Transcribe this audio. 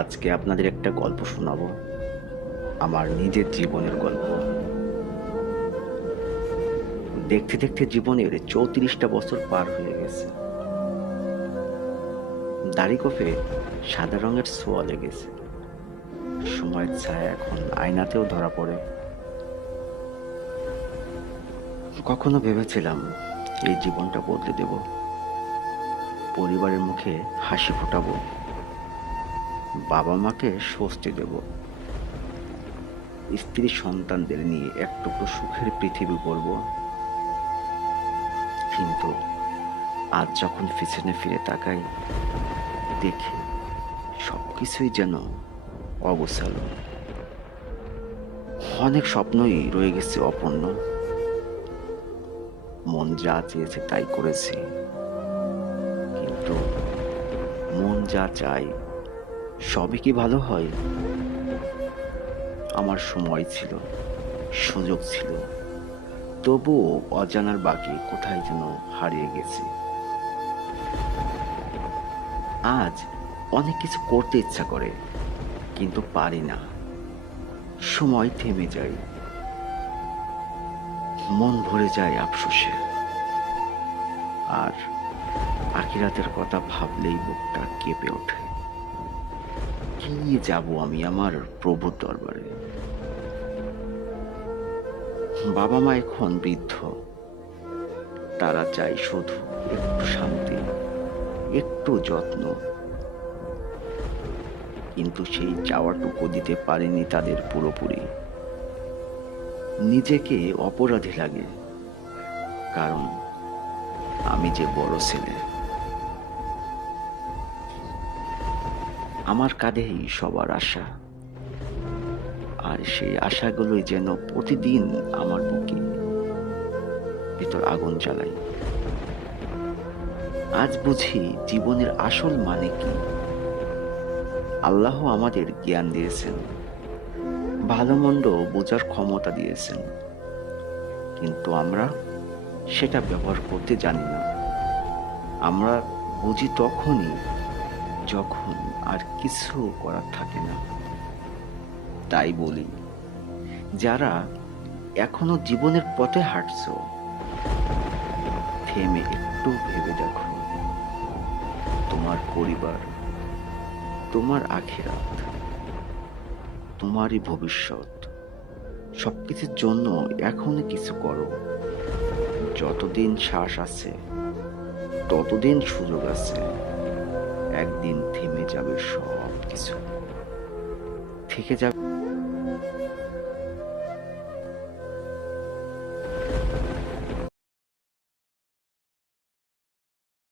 আজকে আপনাদের একটা গল্প শোনাবো, আমার নিজের জীবনের গল্প। দেখতে দেখতে জীবনের 34টা বছর পার হয়ে গেছে। দাড়ি গোঁফে সাদা রঙের ছোঁয়া লেগেছে। সময়ের ছায়া এখন আয়নাতেও ধরা পড়ে। কখনো ভেবেছিলাম এই জীবনটা বদলে দেব, পরিবারের মুখে হাসি ফোটাবো, বাবা মাকে স্বস্তি দেব, স্ত্রী সন্তানদের নিয়ে এক টুকরো সুখের পৃথিবী গড়ব। কিন্তু আজ যখন পিছনে ফিরে তাকাই, দেখি সবকিছুই যেন অগোছালো। অনেক স্বপ্নই রয়ে গেছে অপূর্ণ। মন যা চেয়েছে তাই করেছি, কিন্তু মন যা চায় সবই কি ভালো হয়? আমার সময় ছিল, সুযোগ ছিল, তবুও অজানার বাকি কোথায় যেন হারিয়ে গেছি। আজ অনেক কিছু করতে ইচ্ছা করে, কিন্তু পারি না। সময় থেমে যায়, মন ভরে যায় আফসোসে। আর আখিরাতের কথা ভাবলেই বুকটা কেঁপে ওঠে। কি নিয়ে যাব আমি আমার প্রভুর দরবারে? বাবা মা এখন বৃদ্ধ, তারা চায় শুধু একটু শান্তি, একটু যত্ন, কিন্তু সেই চাওয়াটুকু দিতে পারিনি তাদের পুরোপুরি। নিজেকে অপরাধী লাগে, কারণ আমি যে বড় ছেলে। আমার কাঁধেই সবার আশা, আর সেই আশাগুলোই যেন প্রতিদিন আমার বুকে ভিতর আগুন জ্বালায়। আজ বুঝি জীবনের আসল মানে কি। আল্লাহ আমাদের জ্ঞান দিয়েছেন, ভালো মন্দ বোঝার ক্ষমতা দিয়েছেন, কিন্তু আমরা সেটা ব্যবহার করতে জানি না। আমরা বুঝি তখনই যখন আর কিছু করার থাকে না। তাই বলি, যারা এখনো জীবনের পথে হাঁটছো, থেমে একটু ভেবে দেখো, তোমার পরিবার, তোমার আখিরাত, তোমারই ভবিষ্যৎ, সবকিছুর জন্য এখনই কিছু করো। যতদিন শ্বাস আছে ততদিন সুযোগ আছে। একদিন থেমে যাবে সব কিছু, থেকে যাবে